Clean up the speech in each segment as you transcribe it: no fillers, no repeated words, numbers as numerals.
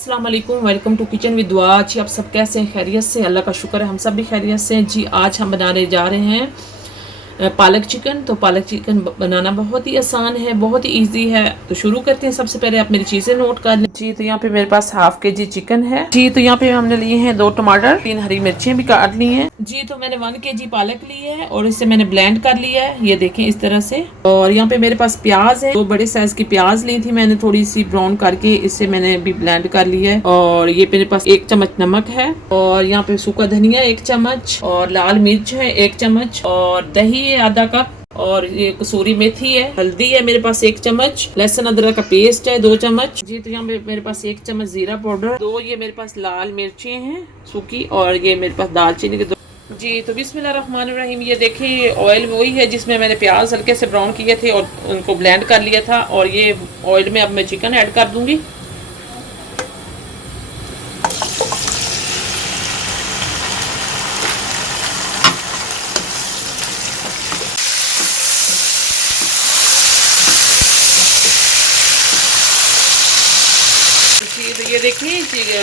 अस्सलाम वालेकुम, welcome to kitchen with दुआ। जी आप सब कैसे हैं? खैरियत से? अल्लाह का शुक्र है हम सब भी खैरियत से हैं। जी आज हम बनाने जा रहे हैं पालक चिकन। तो पालक चिकन बनाना बहुत ही आसान है, बहुत ही इजी है। तो शुरू करते हैं। सबसे पहले आप मेरी चीज़ें नोट कर लें। जी तो यहाँ पे मेरे पास हाफ के जी चिकन है। जी तो यहाँ पे हमने लिए हैं 2 टमाटर, 3 हरी मिर्चें भी काट ली हैं। जी तो मैंने 1 kg पालक ली है और इसे मैंने ब्लेंड कर लिया है, ये देखें इस तरह से। और यहाँ पे मेरे पास प्याज है, 2 बड़े साइज की प्याज ली थी मैंने, थोड़ी सी ब्राउन करके इसे मैंने भी ब्लेंड कर लिया है। और ये मेरे पास 1 चम्मच नमक है, और यहाँ पे सूखा धनिया 1 चम्मच, और लाल मिर्च है 1 चम्मच, और दही है आधा कप, और ये कसूरी मेथी है, हल्दी है मेरे पास 1 चम्मच, लहसुन अदरक का पेस्ट है 2 चम्मच। जी तो यहाँ मेरे पास 1 चम्मच जीरा पाउडर, 2 ये मेरे पास लाल मिर्चें हैं सूखी, और ये मेरे पास दालचीनी के 2। जी तो बिस्मिल्लाहिर्रहमानिर्रहीम। ये देखिए ऑयल वही है जिसमें मैंने प्याज हल्के से ब्राउन किए थे और उनको ब्लेंड कर लिया था, और ये ऑयल में अब मैं चिकन ऐड कर दूंगी। जी तो ये देखिए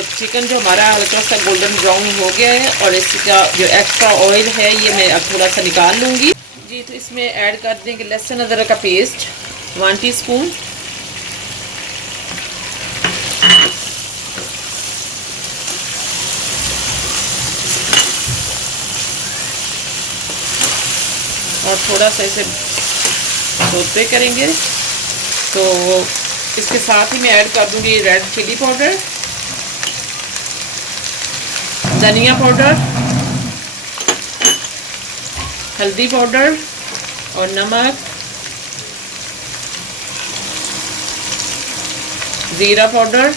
चिकन जो हमारा हल्का सा गोल्डन ब्राउन हो गया है, और इसका जो एक्स्ट्रा ऑयल है ये मैं अब थोड़ा सा निकाल लूँगी। जी तो इसमें ऐड कर देंगे लहसुन अदरक का पेस्ट 1 टीस्पून, और थोड़ा सा इसे सोते करेंगे। तो इसके साथ ही मैं ऐड कर दूंगी रेड चिली पाउडर, धनिया पाउडर, हल्दी पाउडर और नमक, जीरा पाउडर,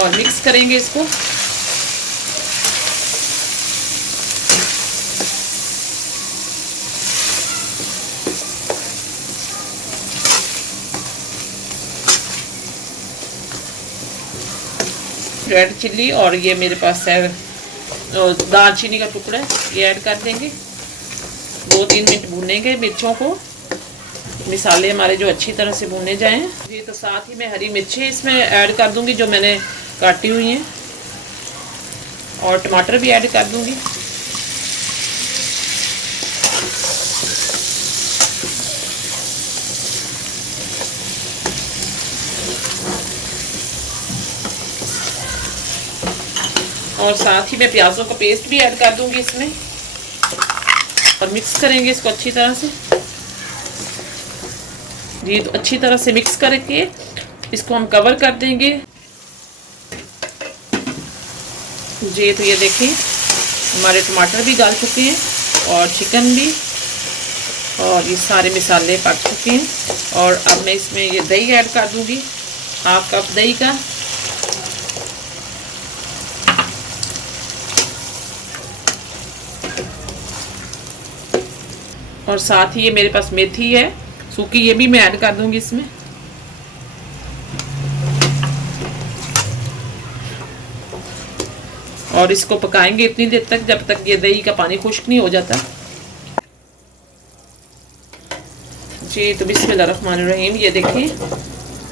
और मिक्स करेंगे इसको। रेड चिल्ली और ये मेरे पास है दालचीनी का टुकड़ा, ये ऐड कर देंगे। 2-3 मिनट भूनेंगे मिर्चों को, मसाले हमारे जो अच्छी तरह से भुने जाएं। जी तो साथ ही मैं हरी मिर्चें इसमें ऐड कर दूंगी जो मैंने काटी हुई हैं, और टमाटर भी ऐड कर दूंगी। और साथ ही मैं प्याजों का पेस्ट भी ऐड कर दूंगी इसमें, और मिक्स करेंगे इसको अच्छी तरह से। जी तो अच्छी तरह से मिक्स करके इसको हम कवर कर देंगे। जी तो ये देखिए हमारे टमाटर भी गल चुके हैं, और चिकन भी, और ये सारे मसाले पक चुके हैं। और अब मैं इसमें ये दही ऐड कर दूंगी, 1/2 कप दही का। और साथ ही ये मेरे पास मेथी है सूखी, ये भी मैं ऐड कर दूंगी इसमें। और इसको पकाएंगे इतनी देर तक जब तक ये दही का पानी खुश्क नहीं हो जाता। जी तो बिस्मिल्लाहिर्रहमानिर्रहीम। ये देखिए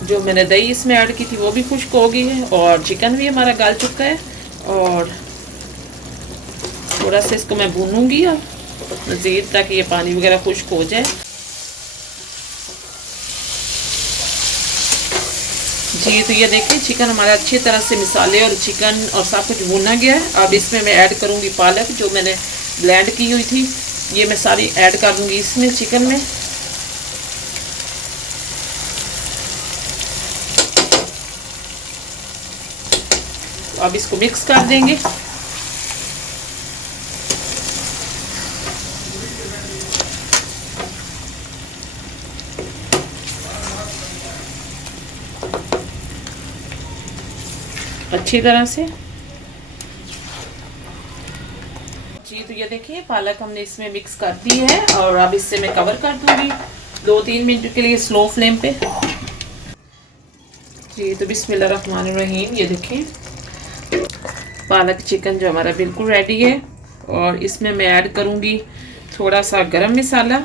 जो मैंने दही इसमें ऐड की थी वो भी खुश्क हो गई है, और चिकन भी हमारा गल चुका है। और थोड़ा सा इसको मैं भूनूंगी अब मज़ीद, ताकि ये पानी वगैरह खुश्क हो जाए। जी तो ये देखिए चिकन हमारा अच्छी तरह से मसाले और चिकन और सब कुछ भुना गया है। अब इसमें मैं ऐड करूँगी पालक जो मैंने ब्लेंड की हुई थी, ये मैं सारी ऐड कर दूँगी इसमें चिकन में। तो अब इसको मिक्स कर देंगे। अच्छी तरह से। जी तो ये देखिए पालक हमने इसमें मिक्स कर दी है, और अब इससे मैं कवर कर दूंगी 2-3 मिनट के लिए स्लो फ्लेम पे। जी तो बिस्मिल्लाहिर्रहमानिर्रहीम। ये देखिए पालक चिकन जो हमारा बिल्कुल रेडी है, और इसमें मैं ऐड करूंगी थोड़ा सा गरम मसाला,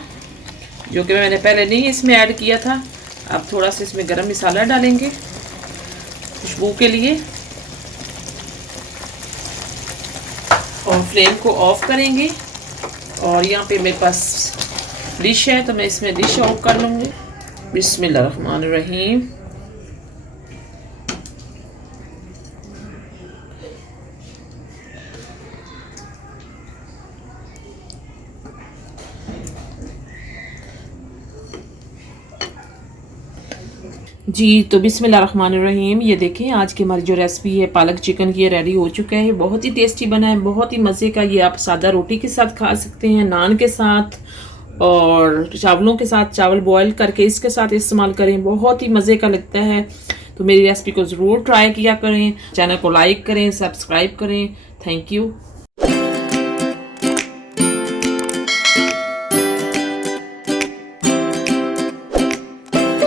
जो कि मैंने पहले नहीं इसमें ऐड किया था। अब थोड़ा सा इसमें गरम मसाला डालेंगे खुशबू के लिए। हम फ्लेम को ऑफ करेंगे और यहाँ पे मेरे पास डिश है तो मैं इसमें डिश ऑफ कर लूँगी। बिस्मिल्लाहिर्रहमानिर्रहीम। जी तो बिस्मिल्लाहिर्रहमानिर्रहीम। ये देखें आज की हमारी जो रेसिपी है पालक चिकन की, ये रेडी हो चुका है। बहुत ही टेस्टी बना है, बहुत ही मज़े का। ये आप सादा रोटी के साथ खा सकते हैं, नान के साथ और चावलों के साथ। चावल बॉयल करके इसके साथ इस्तेमाल करें, बहुत ही मज़े का लगता है। तो मेरी रेसिपी को ज़रूर ट्राई किया करें। चैनल को लाइक करें, सब्सक्राइब करें। Thank you.